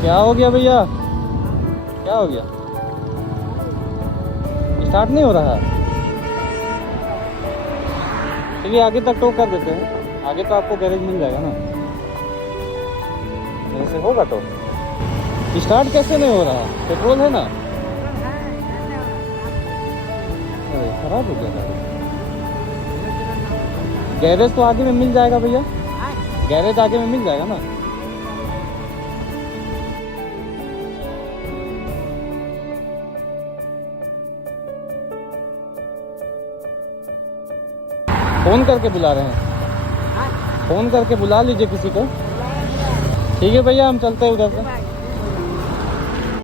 क्या हो गया भैया, क्या हो गया? स्टार्ट नहीं हो रहा है? चलिए आगे तक टो कर देते हैं, आगे तो आपको गैरेज मिल जाएगा ना। ऐसे होगा तो स्टार्ट कैसे नहीं हो रहा? पेट्रोल है ना? अरे खराब हो गया गाड़ी। गैरेज तो आगे में मिल जाएगा भैया, गैरेज आगे में मिल जाएगा ना। फोन करके बुला रहे हैं, फोन करके बुला लीजिए किसी को। ठीक है भैया, हम चलते हैं उधर से।